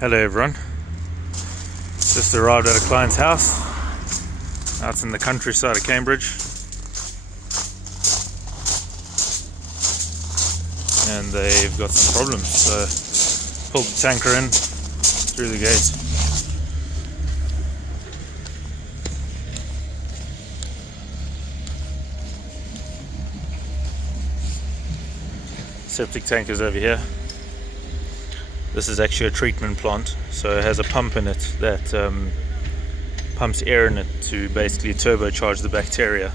Hello everyone, just arrived at a client's house. Out in the countryside of Cambridge, and they've got some problems, so pulled the tanker in through the gate. Septic tank is over here. This is actually a treatment plant, so it has a pump in it that pumps air in it to basically turbocharge the bacteria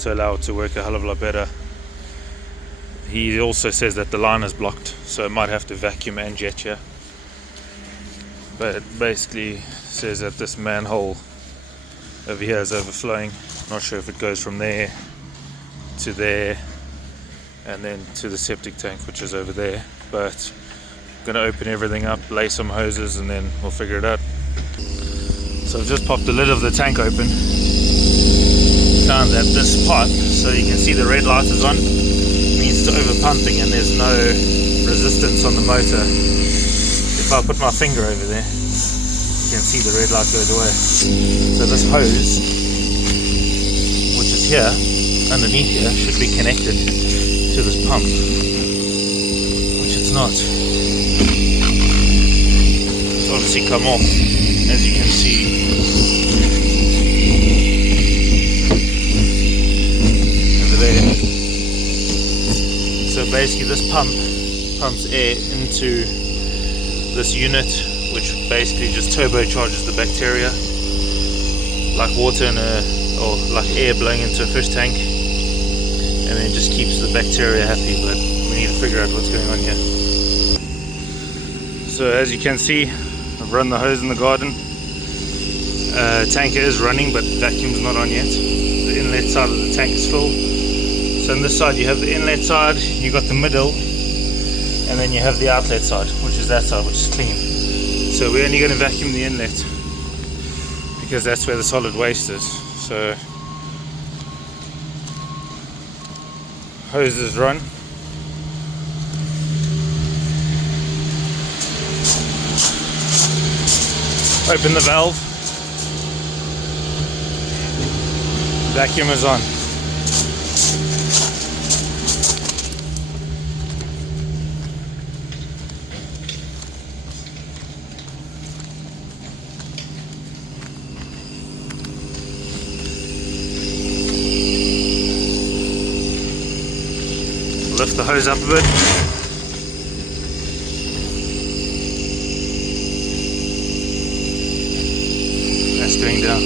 to allow it to work a hell of a lot better. He also says that the line is blocked, so it might have to vacuum and jet here. But it basically says that this manhole over here is overflowing. Not sure if it goes from there to there and then to the septic tank, which is over there, but I'm going to open everything up, lay some hoses, and then we'll figure it out. So I've just popped the lid of the tank open, found that this part, so you can see the red light is on, means it's over pumping and there's no resistance on the motor. If I put my finger over there, you can see the red light goes away. So this hose, which is here, underneath here, should be connected to this pump, which it's not. It's obviously come off, as you can see. Over there. So basically this pump pumps air into this unit, which basically just turbocharges the bacteria, like water in or like air blowing into a fish tank, and then it just keeps the bacteria happy. But we need to figure out what's going on here. So as you can see, I've run the hose in the garden. Tanker is running, but vacuum's not on yet. The inlet side of the tank is full. So on this side you have the inlet side, you got the middle, and then you have the outlet side, which is that side, which is clean. So we're only going to vacuum the inlet because that's where the solid waste is. So hose is run. Open the valve. Vacuum is on. Lift the hose up a bit. That's going down.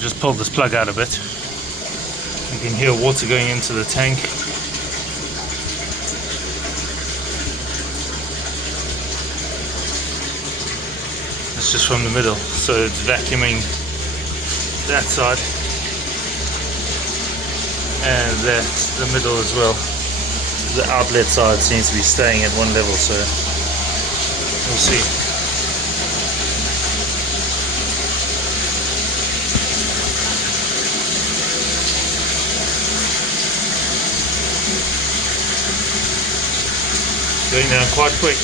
Just pulled this plug out a bit. You can hear water going into the tank. It's just from the middle, so it's vacuuming that side and that's the middle as well. The outlet side seems to be staying at one level, so we'll see. Going down quite quick.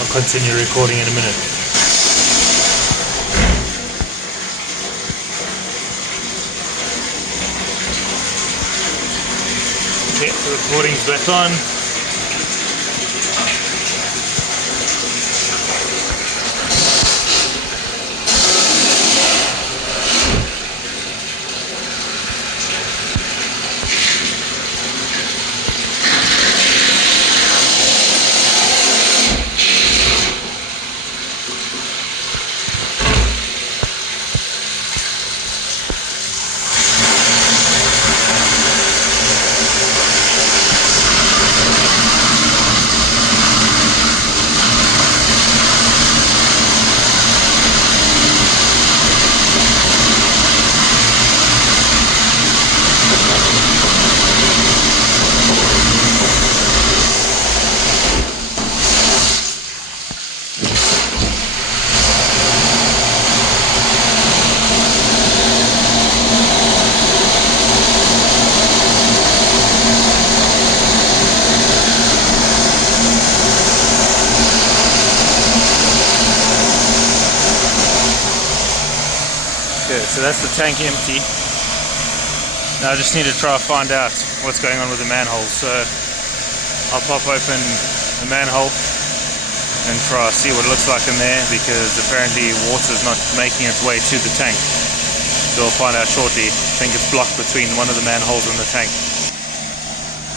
I'll continue recording in a minute. Okay, the recording's back on. that's the tank empty. Now I just need to try to find out what's going on with the manhole. So I'll pop open the manhole and try to see what it looks like in there, because apparently water is not making its way to the tank. So we'll find out shortly. I think it's blocked between one of the manholes and the tank.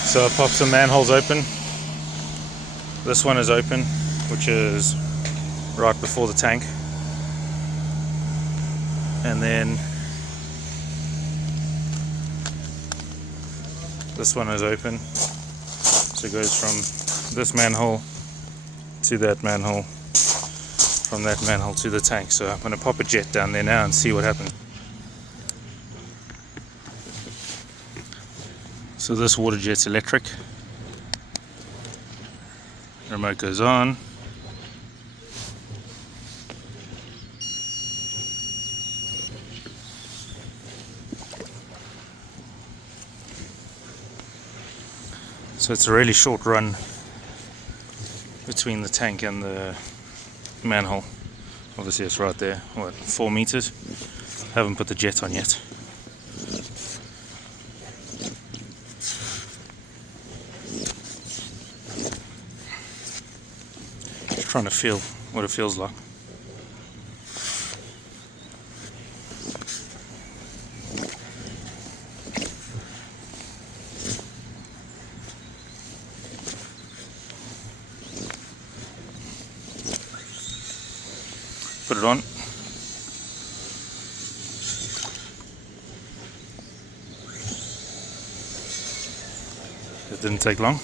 So I'll pop some manholes open. This one is open, which is right before the tank. And then this one is open. So it goes from this manhole to that manhole, from that manhole to the tank. So I'm going to pop a jet down there now and see what happens. So this water jet's electric. Remote goes on. So it's a really short run between the tank and the manhole. Obviously it's right there, what, 4 meters? Haven't put the jet on yet. Just trying to feel what it feels like. Put it on. It didn't take long.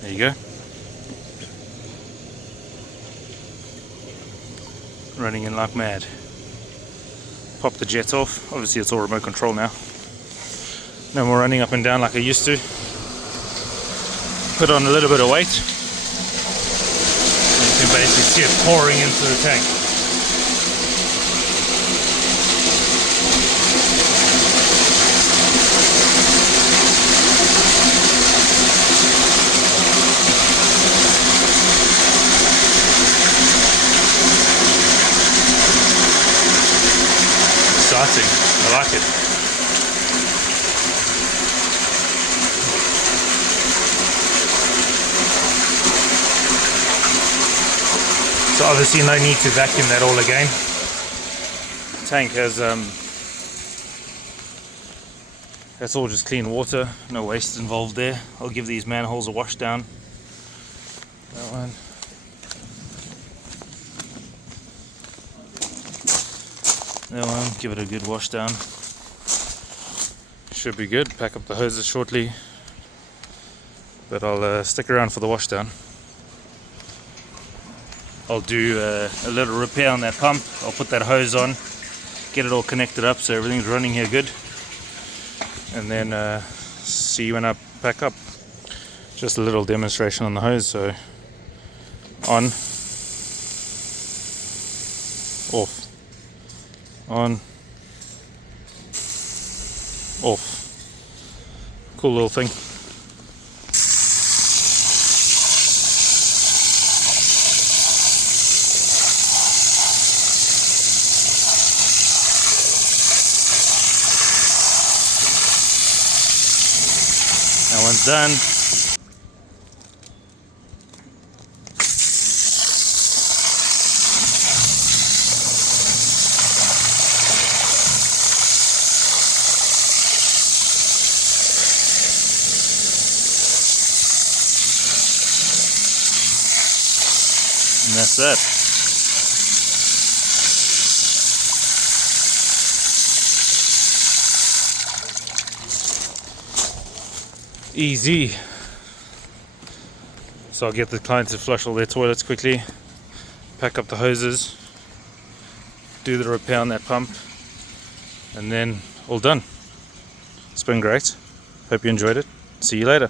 There you go. Running in like mad. Pop the jet off. Obviously it's all remote control now. No more running up and down like I used to. Put on a little bit of weight. And you can basically see it pouring into the tank. Exciting. I like it. So obviously no need to vacuum that all again. The tank has that's all just clean water, no waste involved there. I'll give these manholes a wash down. That one. That one, give it a good wash down. Should be good. Pack up the hoses shortly, but I'll stick around for the wash down. I'll do a little repair on that pump. I'll put that hose on, get it all connected up so everything's running here good, and then see you when I pack up. Just a little demonstration on the hose. So on, off, on, off. Cool little thing. That one's done. And that's it. Easy. So I'll get the client to flush all their toilets quickly, pack up the hoses, do the repair on that pump, and then all done. It's been great. Hope you enjoyed it. See you later.